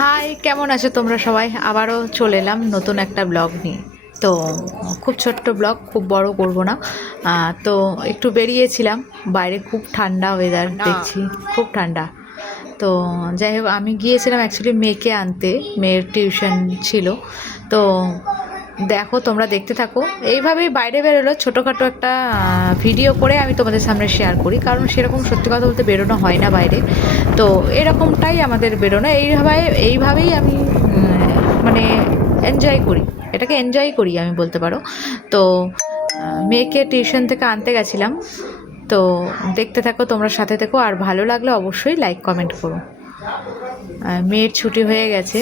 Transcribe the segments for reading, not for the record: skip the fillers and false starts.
High, কেমন আছো তোমরা সবাই? আবারও চলে এলাম নতুন একটা ব্লগ নিয়ে। তো খুব ছোট্ট ব্লগ, খুব বড় করব না। তো একটু বেরিয়েছিলাম, বাইরে খুব ঠান্ডা ওয়েদার দেখছি, খুব ঠান্ডা। তো যাই হোক, আমি গিয়েছিলাম অ্যাকচুয়ালি মেয়েকে আনতে, মেয়ের টিউশন ছিল। তো দেখো, তোমরা দেখতে থাকো। এইভাবেই বাইরে বেরোলো, ছোটোখাটো একটা ভিডিও করে আমি তোমাদের সামনে শেয়ার করি, কারণ সেরকম সত্যি কথা বলতে বেরোনো হয় না বাইরে। তো এরকমটাই আমাদের বেরোনো, এইভাবেই আমি মানে এনজয় করি, এটাকে এনজয় করি আমি বলতে পারো। তো মেয়েকে টিউশন থেকে আনতে গেছিলাম। তো দেখতে থাকো, তোমরা সাথে থেকো, আর ভালো লাগলে অবশ্যই লাইক কমেন্ট করো। মেয়ের ছুটি হয়ে গেছে।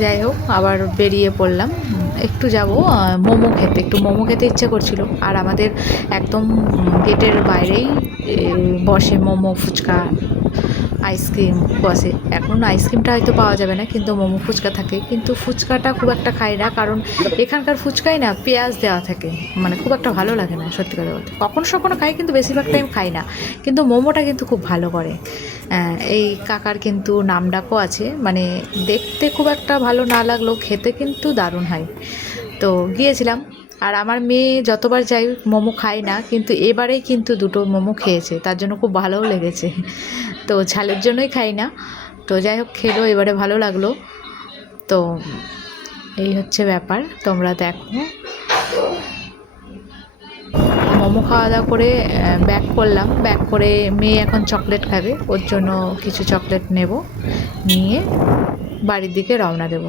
যাই হোক, আবার বেরিয়ে পড়লাম, একটু যাব মোমো খেতে, একটু মোমো খেতে ইচ্ছে করছিল। আর আমাদের একদম গেটের বাইরেই বসে মোমো, ফুচকা, আইসক্রিম বসে। এখন আইসক্রিমটা হয়তো পাওয়া যাবে না, কিন্তু মোমো, ফুচকা থাকে। কিন্তু ফুচকাটা খুব একটা খাই না, কারণ এখানকার ফুচকাই না পেঁয়াজ দেওয়া থাকে, মানে খুব একটা ভালো লাগে না সত্যি কথা বলতে। কখনো খাই, কিন্তু বেশিরভাগ টাইম খাই না। কিন্তু মোমোটা কিন্তু খুব ভালো করে। এই কাকার কিন্তু নামডাকও আছে, মানে দেখতে খুব একটা ভালো না লাগলেও খেতে কিন্তু দারুণ হয়। তো গিয়েছিলাম, আর আমার মেয়ে যতবার যাই মোমো খায় না, কিন্তু এবারেই কিন্তু দুটো মোমো খেয়েছে, তার জন্য খুব ভালোও লেগেছে। তো ঝালের জন্যই খাই না। তো যাই হোক, খেলো, এবারে ভালো লাগলো। তো এই হচ্ছে ব্যাপার, তোমরা দেখো। মোমো খাওয়া দাওয়া করে ব্যাক করলাম, ব্যাক করে মেয়ে এখন চকলেট খাবে, ওর জন্য কিছু চকলেট নেব, নিয়ে বাড়ির দিকে রওনা দেব।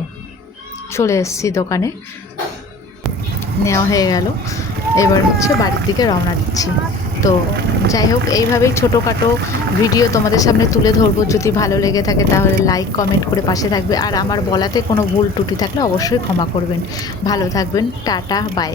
চলে এসেছি দোকানে, নেওয়া হয়ে গেল, এবার হচ্ছে বাড়ির দিকে রওনা দিচ্ছি। তো যাই হোক, এইভাবেই ছোটোখাটো ভিডিও তোমাদের সামনে তুলে ধরবো। যদি ভালো লেগে থাকে তাহলে লাইক কমেন্ট করে পাশে থাকবে, আর আমার বলাতে কোনো ভুল ত্রুটি থাকলে অবশ্যই ক্ষমা করবেন। ভালো থাকবেন, টাটা, বাই।